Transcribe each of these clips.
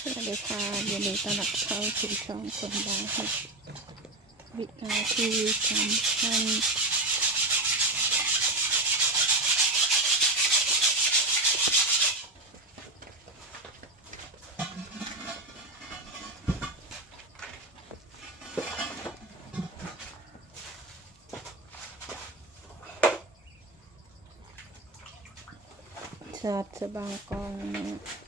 สวัสดีค่ะยินดีต้อนรับเข้าสู่ช่องคนดังค่ะวินาทีสำคัญชาติสบางกองนะ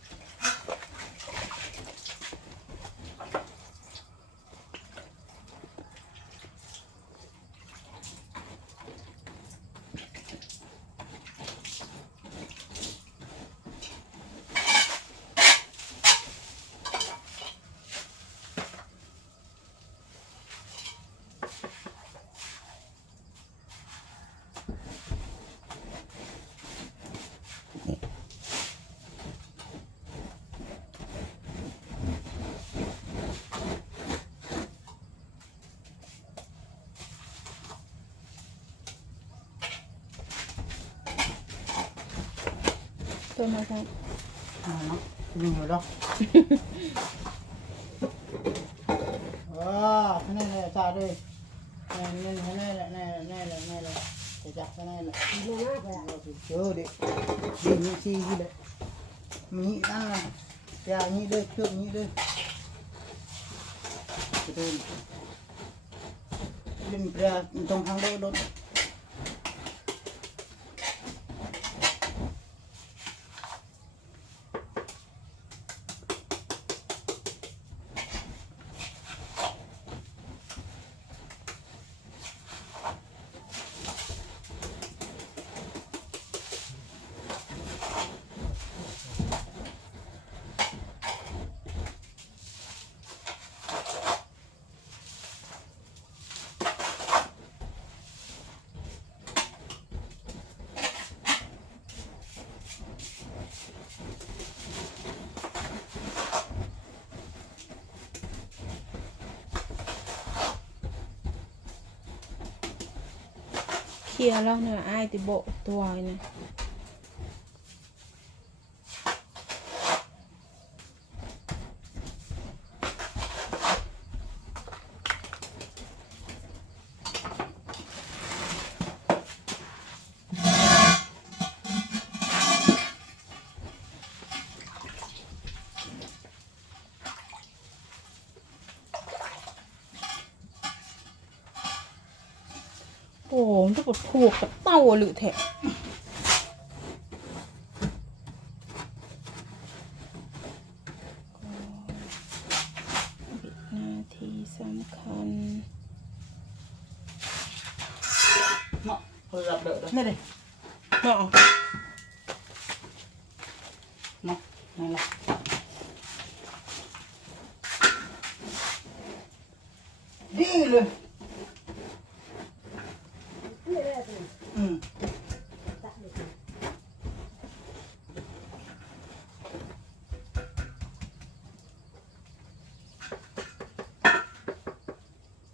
ตัวมาครับอ่าเนาะยิงอยู่ดอกว้าวนี่แหละจ่าด้วยนี่นี่นี่แหละนี่นี่แหละนี่แหละจะจับก็นี่แหละเจอดิยิงนี่ชี้กี่เลยมีนั่นละอย่านี่ด้วยเชือกนี่ด้วยจะโดนเล่นเปลือ ทางโดดโดดเคลียร์แล้วเนะไอ้ติโบตัวเนี่ย นจะปวดผูกกับเต้าหรือแทะวินาทีสำคัญเนาะเพื่อรับเด้อนี่ดิเนาะเนาะนี่แหละดีเลยอืม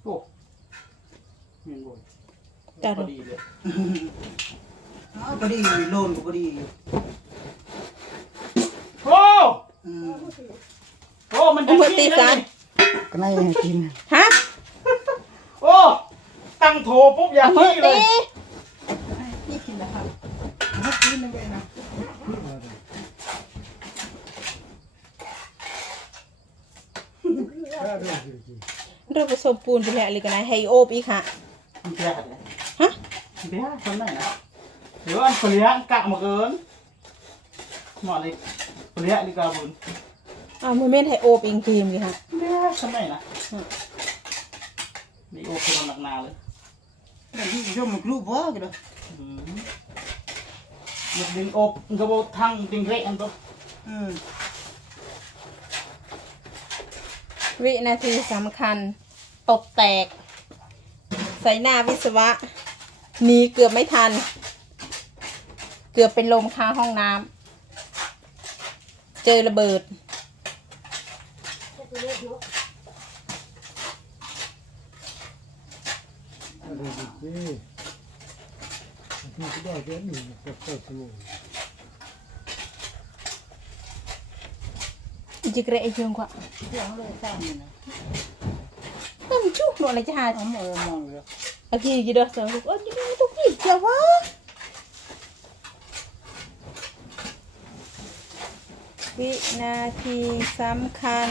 โอ้เงินบ่อย แต่พอดีเลยอ้าวพอดีโลนก็พอดีอยู่โอ้อืมโอ้มันอุบัติเหตุก็น่าจะให้กินฮะโอ้ตั้งโถปุ๊บอย่างเฮ้นี้ยเลตียนี่กินนะครับให้กินนะเว้ยนะเราผสมปูนไปแล้วเลยกันนะให้โอบอีกค่ะ มันแย่เลย ฮะมันแย่ทำได้นะเดี๋ยวอันเปลี่ยนกะมาเกินหมอเลยเปลี่ยนดีกว่าบุญอ้าวมือเม่นให้โอบอิงทีมเลยค่ะเดี๋ยวทำได้นะนี่โอ้คือหนักหนาเลยแต่ที่ชมมันกรูปว่ากันเลยอืมหยุดดึงอบกระโบทั้งดึงเละอันตัวอืมวินาทีสำคัญ ตกแตก ใส่หน้าวิศวะ หนีเกือบไม่ทัน เกือบเป็นลมคาห้องน้ำเจอระเบิด อะไรดีเจ้ที่ก็ได้แค่หนึ่งกับเก้าชั่วโมงจะเกระไอเชิงกว่าเที่ยงเลยสร้างนี่นะต้องชุกหนูอะไรจะ หาเอามาเออมองเลยอากีกี่ดอกสองลูกโอ้ยยังไม่ต้องกินเจ้าวะวินาทีสำคัญ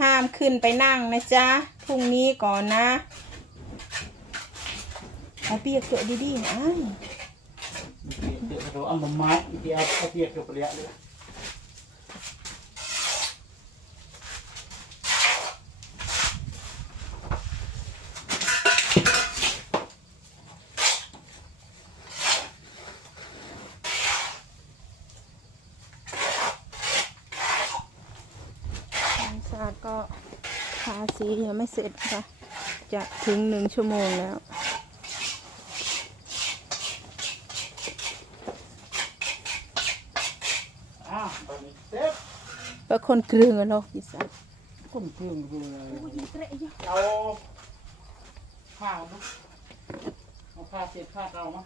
ห้ามขึ้นไปนั่งนะจ๊ะ พรุ่งนี้ก่อนนะเอาเปียกเกอะดีๆนะอ้ายเดี๋ยวเราเอามาไม้เดี๋ยวเอาเปีย กกับเปรี้ยเลยความสะอาดก็ทาสียังไม่เสร็จค่ะ จะถึงหนึ่งชั่วโมงแล้ว อ้าวตอนนี้เสร็จว่าคนกลืนกันหรอกพี่สาวคนเครื่องดูเลยเอาผ้าดูเอาผ้าเช็ดผ้าเรามา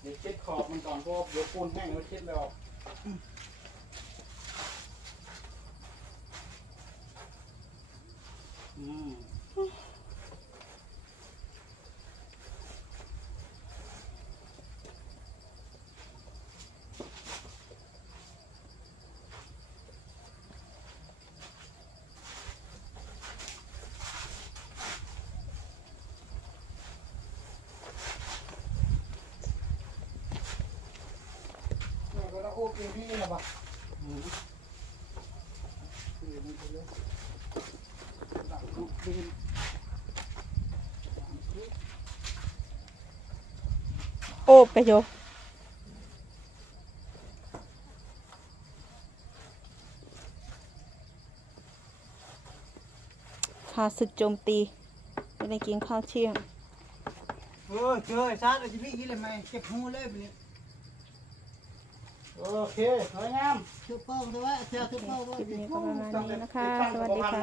เดี๋ยวเช็ดขอบมันก่อนเพราะว่าเดี๋ยวปูนแห้งแล้วเช็ดไม่ออก อืมเนี่ยก็ต้องโอ้ปีนี่นะบ่อืมปีนี่ไปเลย โอบไปโยข้าศึกโจมตีไม่ได้กินข้าวเที่ยงเออเจอซาดจะมีกี่เลยไหมเก็บหูเลยไปเลยโอเคสวยงามทุกป้องด้วยเสียทุกป้องด้วย คลิปนี้ก็ประมาณนี้นะคะ สวัสดีค่ะ